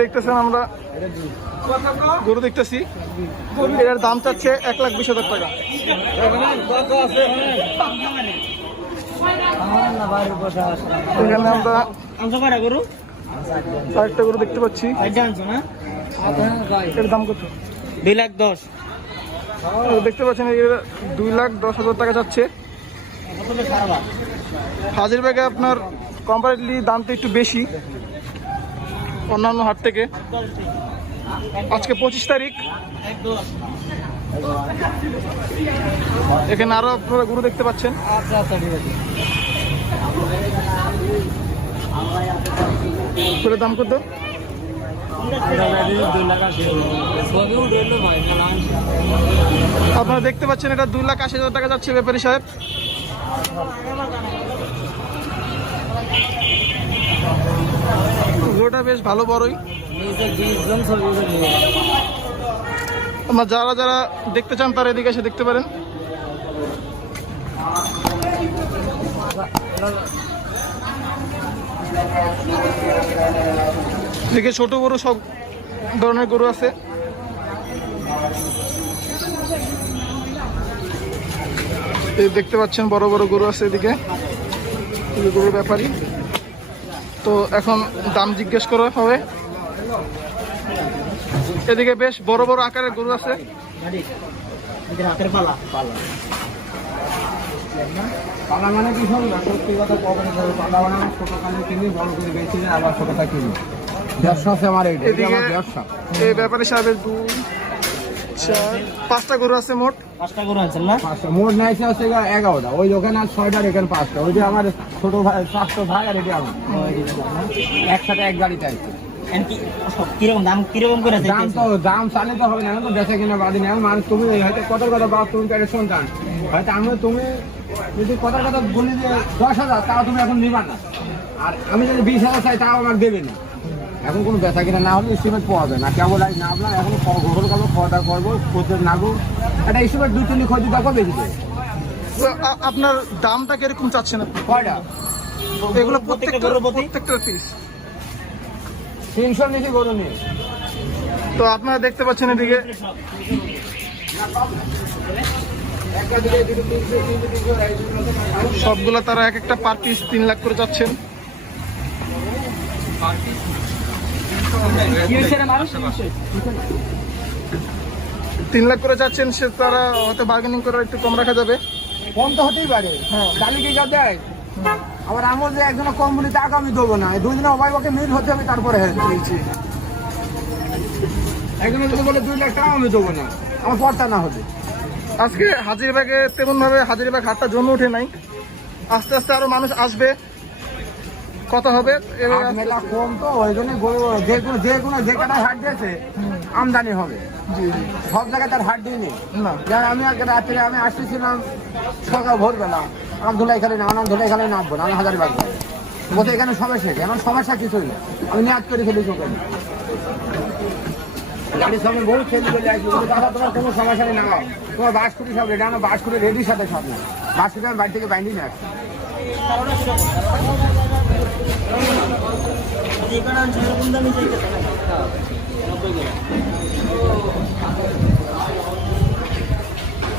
দেখতেছেন আমরা গরু দেখতেছি, এটার দাম চাচ্ছে 1,20,000 টাকা। এখানে আমরা আরেকটা গরু দেখতে পাচ্ছি, এর দাম কত? 2,10,000। দেখতে পাচ্ছেন 2,10,000 টাকা যাচ্ছে। হাজিরবাগে আপনার কম্পারেটলি দামটা একটু বেশি অন্যান্য হাট থেকে। আজকে 25 তারিখ। এখানে আরো আপনারা গরু দেখতে পাচ্ছেন। আচ্ছা আচ্ছা, ঠিক আছে। এটার দাম কত? আপনারা দেখতে পাচ্ছেন এটা 2,80,000 টাকা যাচ্ছে ব্যাপারী সাহেব। গরুটা বেশ ভালো বড়ই। আপনার যারা যারা দেখতে চান তারা এদিকে এসে দেখতে পারেন। এদিকে ছোট বড় সব ধরনের গরু আছে। দেখতে পাচ্ছেন বড় বড় গরু আছে এদিকে, গরুর ব্যাপারী। তো এখন দাম জিজ্ঞেস করা হবে। এদিকে বেশ বড় বড় আকারের গরু আছে। পালা মানে কি সব না, সত্যি কথা কখনো পালা বানানো ছোটখানে কিনি, বড় করে বেশি আবার ছোটটা কিনি। ব্যবসা আছে আমার, এটা আমার ব্যবসা। এই ব্যাপারী সাহেবের 2, 4, 5টা গরু আছে মোট। 5টা গরু আছে না? 5টা মোট নাইছে আছে 11টা। ওই ওখানে আর 6টার, এখানে 5টা। ওই যে আমার ছোট ভাই 5টা ভাই, আর এটা আমার একসাথে এক গাড়িতে আছে। কিরকম দাম, কিরকম করে দাম তো দাম চালিতে হবে না, তো বেচা কিনা বাদি না। মানুষ তুমি হয়তো কথার কথা বাপ, তুমি পেটের সন্তান হয়তো আমি, তুমি যদি কথার কথা বলি যে 10,000, তাও তুমি এখন নিবা না। আর আমি যদি 20,000 চাই, তাও আমার দেবে না। এখন কোনো বেচা কিনা না হলে স্টিমেট পাওয়াবে না। কেবল না আপনার এখন গোসল করবো, খাওয়া দাওয়া করবো, প্রত্যেক নাগো একটা স্টিমেট 2-3 খোঁজ দেখো বেশি দেবে। আপনার দামটা কিরকম চাচ্ছেন আপনি? কয়টা? এগুলো প্রত্যেকটা পিস 300 নিচে গরু নিয়ে। তো আপনারা দেখতে পাচ্ছেন এদিকে সবগুলো তারা এক একটা পার পিস 3 লাখ করে যাচ্ছেন। 3 লাখ করে যাচ্ছেন, সে তারা হয়তো বার্গেনিং করে একটু কম রাখা যাবে। কম তো হতেই পারে, হ্যাঁ। ডালি কি যা দেয় আবার আমার যে একজনের কম বলি, টাকা আমি দেবো না। 2 দিনে অবাইবাকে মিল হতে হবে, তারপরে হ্যাঁ একজনের যদি বলে 2 লাখ টাকা আমি দেবো না, আমার পড়তা না হলে। আজকে হাজিরবাগে তেমন ভাবে হাজিরবাগ হাটটা জমে ওঠে নাই। আস্তে আস্তে আরো মানুষ আসবে, কথা হবে। মেলা কম তো ওই জন্য যে কটা হাট দিয়েছে আমদানি হবে। সব জায়গায় তার হাট দিইনি না। যেমন আমি রাত্রে আমি আসতেছিলাম সকাল ভোরবেলা, আমার ধুলাইখালি না, আমার ধুলাইখালি নামবো না, আমি হাজারবাগ যাই। বলতে এখানে সমস্যা, এখন সমস্যা কিছুই না, আমি নিয়াজ করে ফেলি চোখে। গাড়ির সামনে বহু ছেলে চলে আসবে, দাদা তোমার কোনো সমস্যা নেই, নামাও। তোমার বাসকুটি সব রেডি, আমার বাসকুটি রেডির সাথে সব না। বাসকুটি আমি বাড়ি থেকে বাইন্ডি নিয়ে আসছি।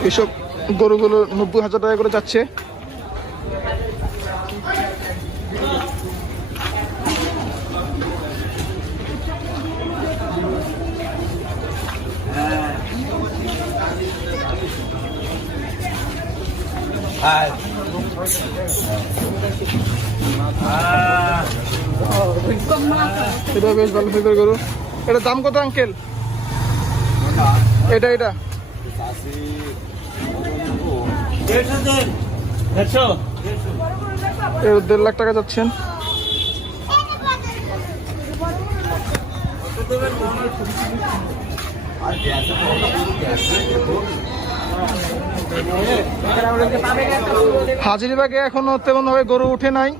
এসব গরুগুলো 90,000 টাকা করে যাচ্ছে। এটা বেশ ভালো ফিগার গরু। এটার দাম কত আঙ্কেল? এটা এর 1.5 লাখ টাকা যাচ্ছেন। হাজিরবাগে এখনো তেমন ভাবে গরু উঠে নাই,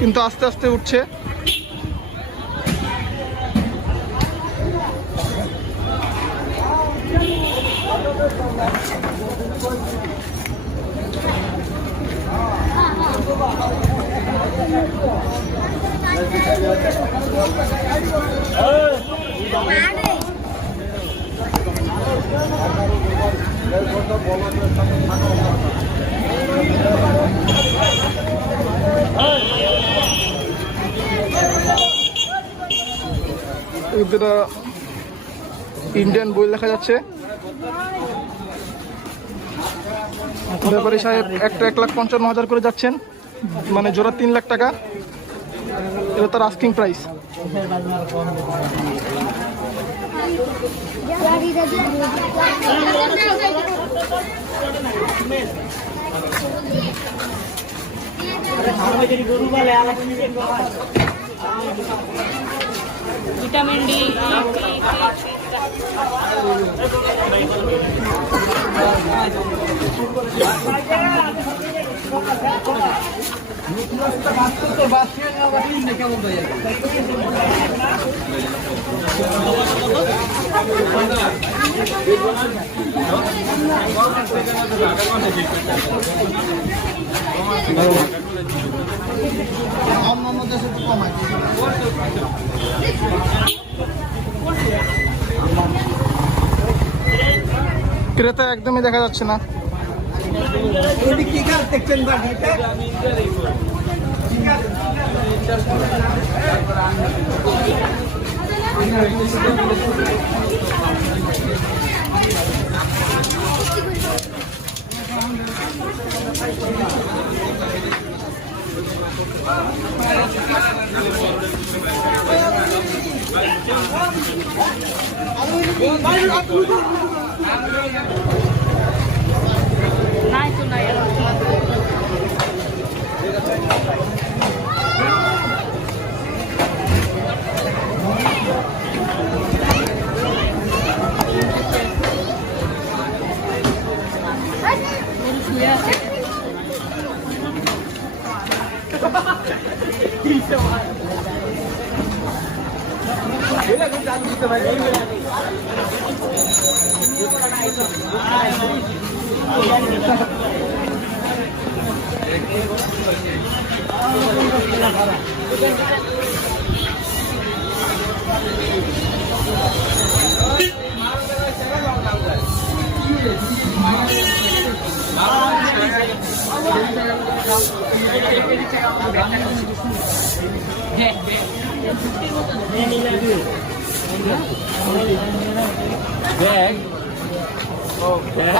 কিন্তু আস্তে আস্তে উঠছে। এগুলো ইন্ডিয়ান বই দেখা যাচ্ছে। ব্যাপারী সাহেব একটা 1,55,000 করে যাচ্ছেন, মানে জোড়া 3 লাখ টাকা। এটা তার আস্কিং প্রাইস। ভিটামিন ডি ক্রেতা একদমই দেখা যাচ্ছে না। নাই তো নাই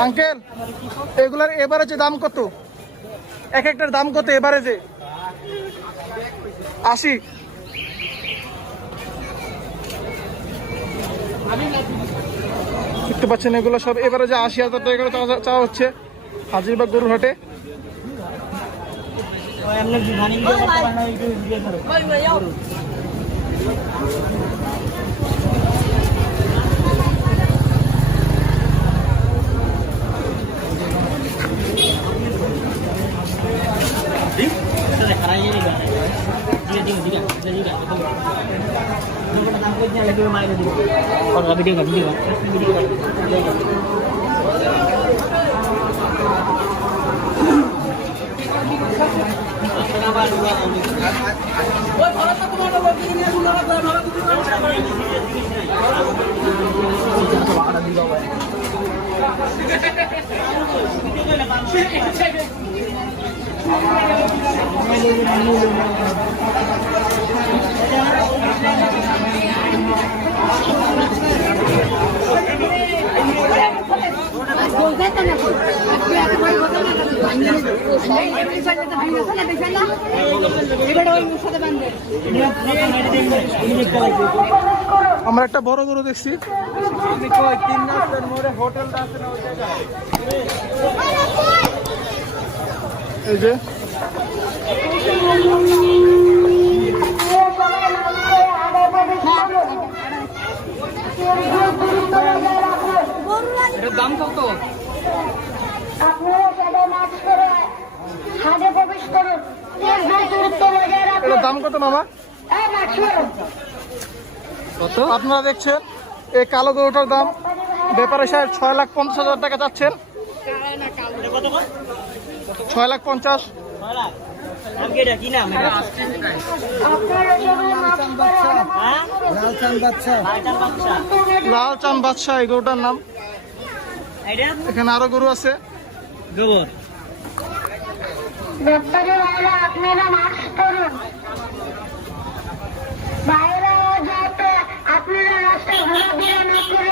আঙ্কেল, এগুলার এভারেজে দাম কত? এক একটার দাম কত এভারেজে? 80। দেখতে পাচ্ছেন এগুলো সব এভারেজে 80,000 টাকা করে চাওয়া হচ্ছে হাজিরবাগ গরুর হাটে। আমরা একটা বড় গরু দেখছি। এই যে দাম কত? এটার দাম কত মামা? কত? আপনারা দেখছেন এই কালো গরুটার দাম ব্যাপারী সাহেব 6,50,000 টাকা চাচ্ছেন। 6,50,000। নাম কি এটা? কি নাম এটা? হ্যাঁ? লালচান বাচ্চা। লাল চান বাদশাহ এই গরুটার নাম। এটা এখানে আরো গরু আছে। গোবর। আপনারা মাস্ক পরুন, বাইরে যাতে আপনারা রাস্তায় ঘোরাফেরা না করে